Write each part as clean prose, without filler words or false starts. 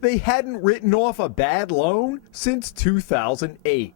They hadn't written off a bad loan since 2008.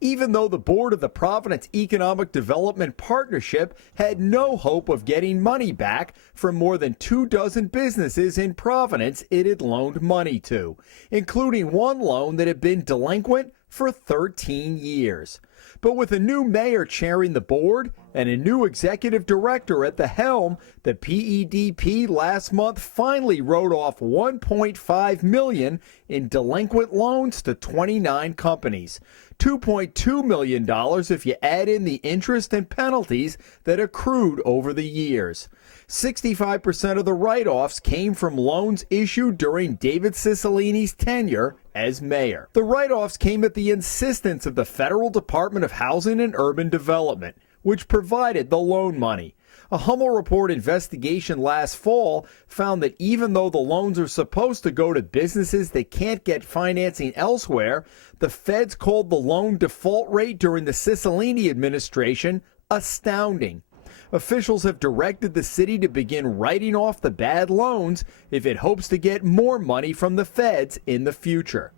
Even though the board of the Providence Economic Development Partnership had no hope of getting money back from more than 24 businesses in Providence it had loaned money to, including one loan that had been delinquent for 13 years. But with a new mayor chairing the board and a new executive director at the helm, the PEDP last month finally wrote off $1.5 million in delinquent loans to 29 companies. $2.2 million if you add in the interest and penalties that accrued over the years. 65% of the write-offs came from loans issued during David Cicilline's tenure as mayor. The write-offs came at the insistence of the Federal Department of Housing and Urban Development, which provided the loan money. A Hummel report investigation last fall found that even though the loans are supposed to go to businesses that can't get financing elsewhere, the feds called the loan default rate during the Cicilline administration astounding. Officials have directed the city to begin writing off the bad loans if it hopes to get more money from the feds in the future.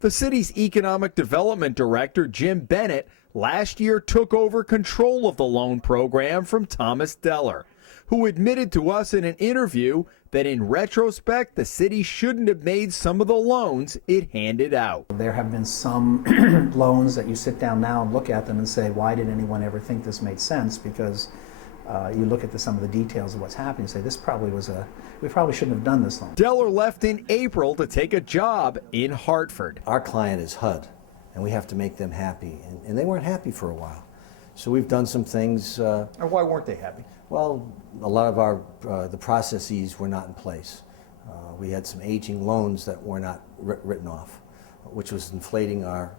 The city's economic development director, Jim Bennett, last year took over control of the loan program from Thomas Deller, who admitted to us in an interview that in retrospect, the city shouldn't have made some of the loans it handed out. There have been some loans that you sit down now and look at them and say, why did anyone ever think this made sense? Because you look at some of the details of what's happening and say, we probably shouldn't have done this loan. Deller left in April to take a job in Hartford. Our client is HUD, and we have to make them happy, and they weren't happy for a while. So we've done some things. And why weren't they happy? Well, a lot of the processes were not in place. We had some aging loans that were not written off, which was inflating our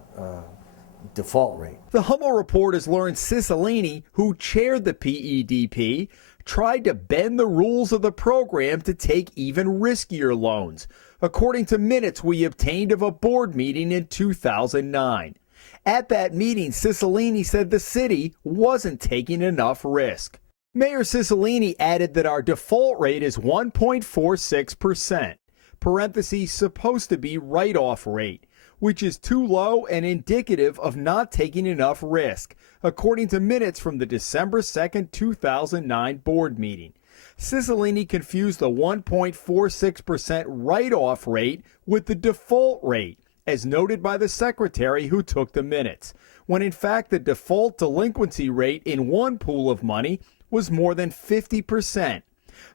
default rate. The Hummel report has learned Cicilline, who chaired the PEDP, tried to bend the rules of the program to take even riskier loans, according to minutes we obtained of a board meeting in 2009. At that meeting, Cicilline said the city wasn't taking enough risk. Mayor Cicilline added that our default rate is 1.46%, parentheses supposed to be write-off rate, which is too low and indicative of not taking enough risk, according to minutes from the December 2, 2009 board meeting. Cicilline confused the 1.46% write-off rate with the default rate, as noted by the secretary who took the minutes, when in fact the default delinquency rate in one pool of money was more than 50%.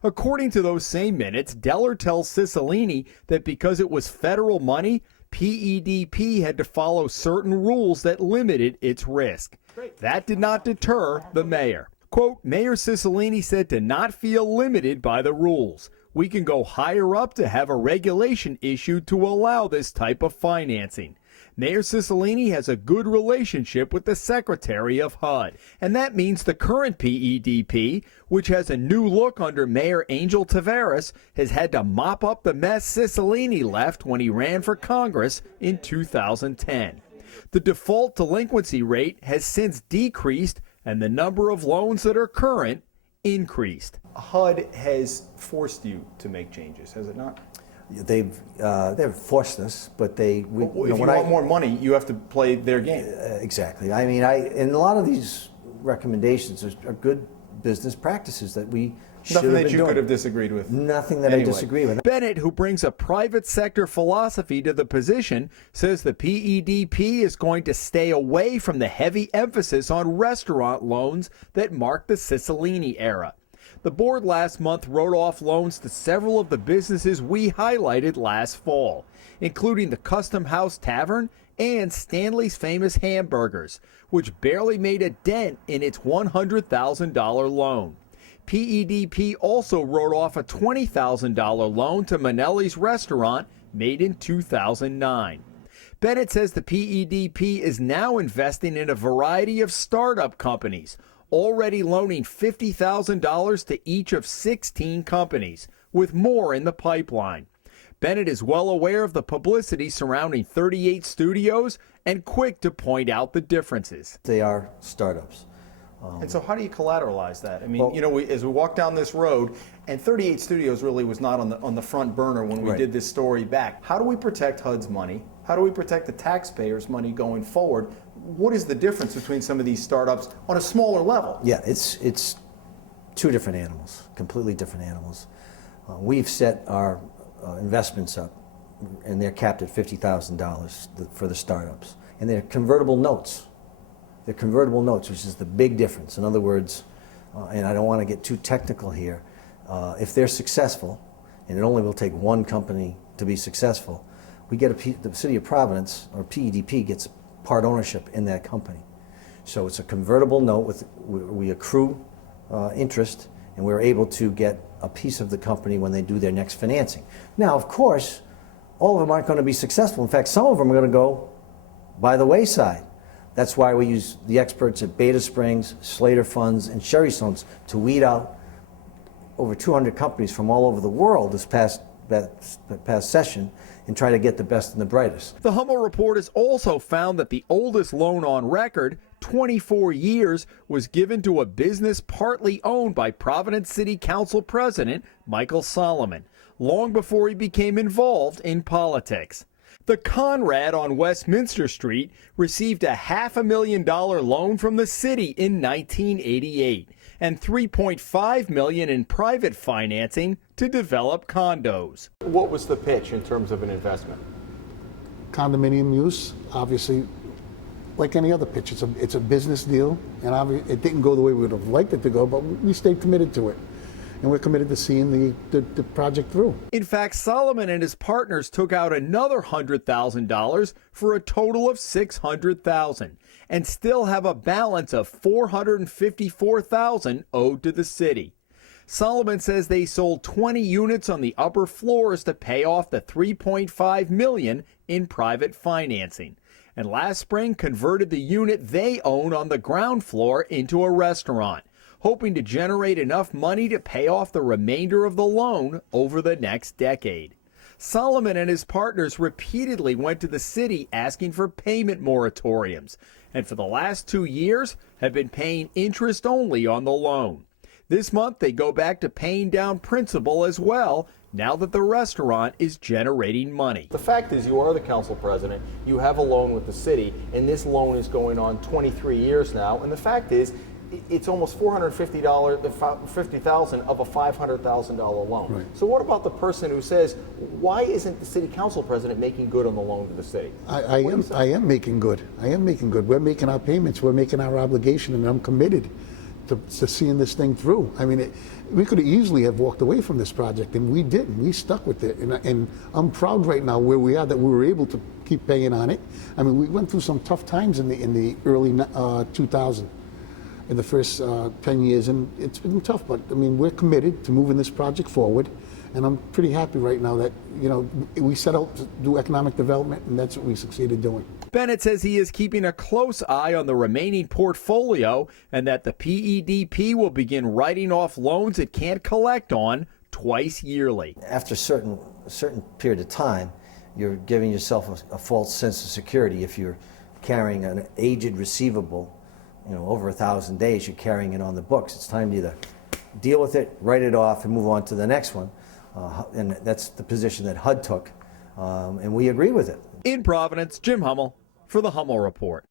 According to those same minutes, Deller tells Cicilline that because it was federal money, PEDP had to follow certain rules that limited its risk. That did not deter the mayor. Quote, Mayor Cicilline said to not feel limited by the rules. We can go higher up to have a regulation issued to allow this type of financing. Mayor Cicilline has a good relationship with the Secretary of HUD, and that means the current PEDP, which has a new look under Mayor Angel Tavares, has had to mop up the mess Cicilline left when he ran for Congress in 2010. The default delinquency rate has since decreased, and the number of loans that are current increased. HUD has forced you to make changes, has it not? They've forced us, but if you want more money, you have to play their game. Exactly. I mean, and a lot of these recommendations are good business practices that we should have been doing. Nothing that you could have disagreed with. Nothing that I disagree with. Bennett, who brings a private sector philosophy to the position, says the PEDP is going to stay away from the heavy emphasis on restaurant loans that marked the Cicilline era. The board last month wrote off loans to several of the businesses we highlighted last fall, including the Custom House Tavern and Stanley's Famous Hamburgers, which barely made a dent in its $100,000 loan. PEDP also wrote off a $20,000 loan to Manelli's Restaurant made in 2009. Bennett says the PEDP is now investing in a variety of startup companies, already loaning $50,000 to each of 16 companies, with more in the pipeline. Bennett is well aware of the publicity surrounding 38 studios and quick to point out the differences. They are startups. And so how do you collateralize that? I mean, Well- you know, as we walk down this road, and 38 Studios really was not on the front burner when we Right. did this story back. How do we protect HUD's money? How do we protect the taxpayers' money going forward? What is the difference between some of these startups on a smaller level? Yeah, it's two different animals, completely different animals. We've set our investments up, and they're capped at $50,000 for the startups. And they're convertible notes. They're convertible notes, which is the big difference. In other words, and I don't want to get too technical here, if they're successful, and it only will take one company to be successful, we get the City of Providence, or PEDP, gets part ownership in that company. So it's a convertible note, we accrue interest, and we're able to get a piece of the company when they do their next financing. Now, of course, all of them aren't going to be successful. In fact, some of them are going to go by the wayside. That's why we use the experts at Beta Springs, Slater Funds, and Sherry Stones to weed out over 200 companies from all over the world this past session and try to get the best and the brightest. The Hummel report has also found that the oldest loan on record, 24 years, was given to a business partly owned by Providence City Council President Michael Solomon, long before he became involved in politics. The Conrad on Westminster Street received a $500,000 loan from the city in 1988 and $3.5 million in private financing to develop condos. What was the pitch in terms of an investment? Condominium use, obviously, like any other pitch, it's a business deal, and it didn't go the way we would have liked it to go, but we stayed committed to it. And we're committed to seeing the project through. In fact, Solomon and his partners took out another $100,000 for a total of $600,000 and still have a balance of $454,000 owed to the city. Solomon says they sold 20 units on the upper floors to pay off the $3.5 million in private financing, and last spring converted the unit they own on the ground floor into a restaurant, hoping to generate enough money to pay off the remainder of the loan over the next decade. Solomon and his partners repeatedly went to the city asking for payment moratoriums, and for the last 2 years have been paying interest only on the loan. This month they go back to paying down principal as well, now that the restaurant is generating money. The fact is, you are the council president, you have a loan with the city, and this loan is going on 23 years now, and the fact is, it's almost $450,000 of a $500,000 loan. Right. So what about the person who says, why isn't the city council president making good on the loan to the city? I am making good. I am making good. We're making our payments. We're making our obligation, and I'm committed to seeing this thing through. I mean, we could easily have walked away from this project, and we didn't. We stuck with it, and I'm proud right now where we are that we were able to keep paying on it. I mean, we went through some tough times in the early 2000s. In the first 10 years, and it's been tough, but I mean, we're committed to moving this project forward, and I'm pretty happy right now that, you know, we set out to do economic development, and that's what we succeeded doing. Bennett says he is keeping a close eye on the remaining portfolio and that the PEDP will begin writing off loans it can't collect on twice yearly. After a certain period of time, you're giving yourself a false sense of security. If you're carrying an aged receivable, you know, over 1,000 days, you're carrying it on the books. It's time to either deal with it, write it off, and move on to the next one. And that's the position that HUD took, and we agree with it. In Providence, Jim Hummel for the Hummel Report.